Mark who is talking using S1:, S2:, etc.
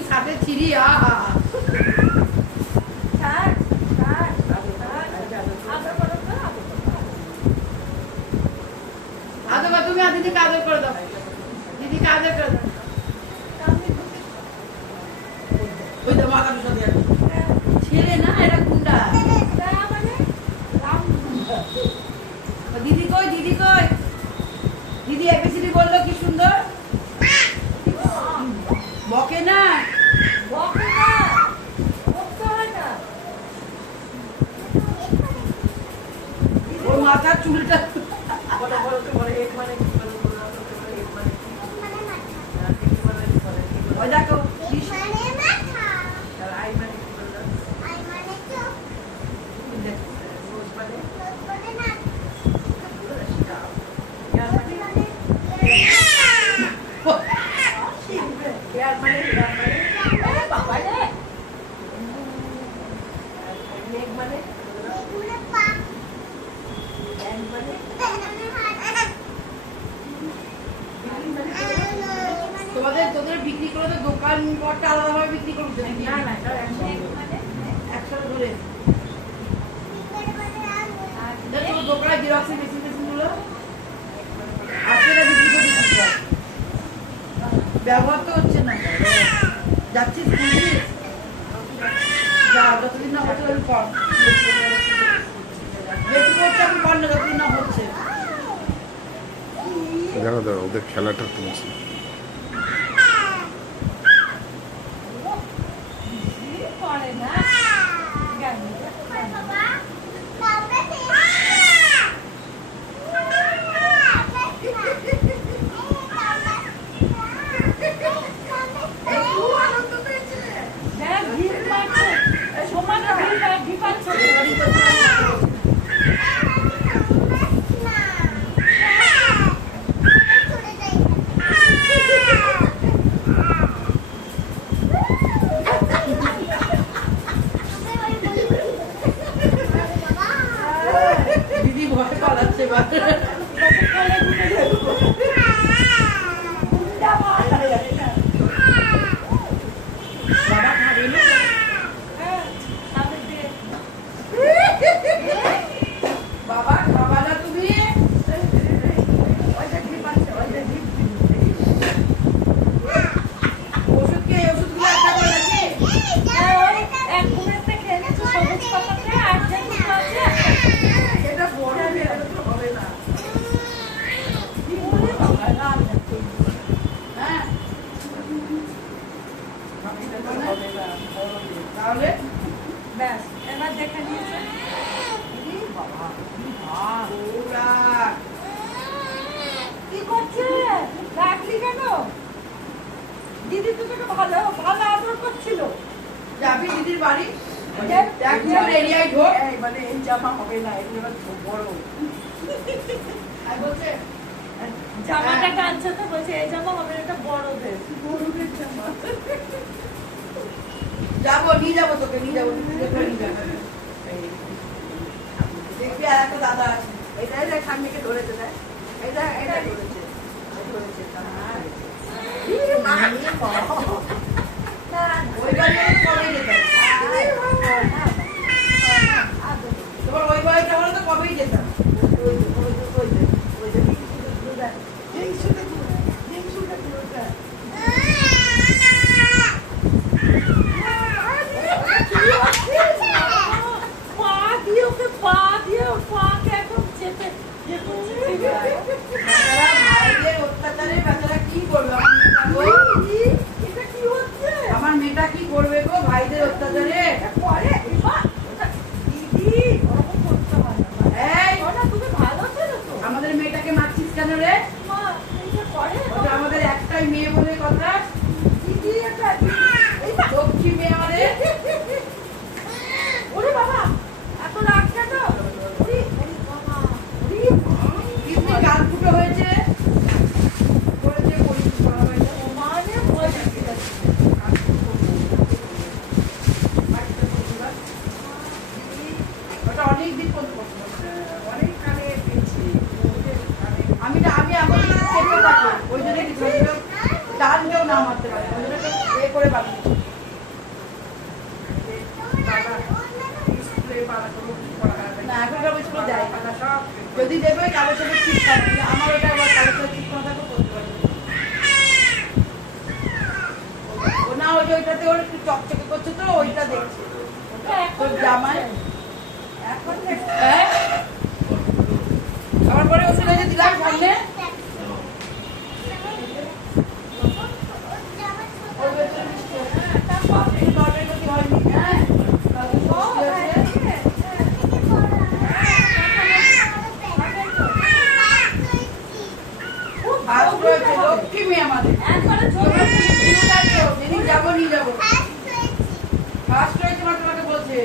S1: চিড়ি আহা
S2: থাক, থাক, থাক। আদর করো তো, আদর করো।
S1: আদর কর, তুমি আর দিদিকে আদর করে দাও। দিদিকে আদর করে দাও। ওই তো মাথার সাথে ছেলে না এটা
S2: মানে
S1: দিদি কই দিদি কই? দিদি এবিসিডি বলল কি সুন্দর বকে না
S2: বকে না, বকতে হয় না।
S1: ওর মাথার চুলটা
S3: বলো বলো তো বলো এক মানে কি বলো বলো তো বলো এক মানে কি আর এক মানে কি বলো কি বলো
S1: ওই দেখো বিষ-
S3: আর আই মানে কি বলো রোজ মানে ইয়ার মানে ইয়ার মানে ইয়ার মানে
S2: এ বাবা রে,
S3: লেগ মানে হ্যান্ড মানে বিলি মানে
S1: তোমাদের তোদের বিক্রি করে তো দোকান পরটা আলাদাভাবে বিক্রি করবে নাকি?
S3: না না এটা একদম
S2: মানে,
S1: একসাথে ধরে দোকানে জেরক্সের মেশিন মেশিন আজকে বিক্রি করে ব্যবহার তো হচ্ছে না। যাচ্ছিস যা যতদিন না হচ্ছে কর আমি না যতদিন না হচ্ছে।
S4: দেখো দেখো ওদের খেলাটা তুলছি।
S3: से बात
S1: তাহলে?
S2: ব্যাস, এবার দেখে নিয়েছে। কি করছে? রাখলি কেন? দিদি তো তোকে ভালো ভালো আদর করছিল।
S1: যাবি দিদির বাড়ি? এরিয়ায় ঢোক।
S3: মানে এই জামা হবে না এগুলো বড়।
S1: আর বলছে
S2: জামাটা টানছে তো বলছে এই জামা হবে না, এটা বড়দের।
S3: গরুদের জামা।
S1: যাব নিয়ে যাব তোকে নিয়ে যাব দেখবি আর একটা দাদা আছে
S3: এটা এটা হ্যাঁ।
S1: ওই বাড়িটা হলে তো কবেই যেতাম
S3: ওই যে, ওই যে, ওই যে, ওই যে, হিংসুটে দুধ, হিংসুটে দুধ, হিংসুটে দুধ।
S2: পা দিয়ে ওকে পা দিয়ে ওর পাকে একদম চেপে ইয়ে করছে
S1: বেচারা ভাইদের অত্যাচারে বেচারা কি করবে আমার মেয়েটা
S2: কি
S1: করবে গো? ভাইদের অত্যাচারে।
S2: না
S1: মারতে
S2: পারে। এ করে
S3: পাবে
S1: যদি দেবে কাগজ ঠিক থাকে আমার ওটা আবার সাথে ঠিক না থাকো করতে পারবে না। ওই ওইটাতে ওর একটু চকচকে করছে তো ওইটা দেখছে। তোর জামাই?
S2: এখন আবার
S1: হ্যাঁ? পরে ওষুধ দিলাম সামনে। যাব নিয়ে যাব। ফার্স্ট হয়েছে তোমাকে বলছে।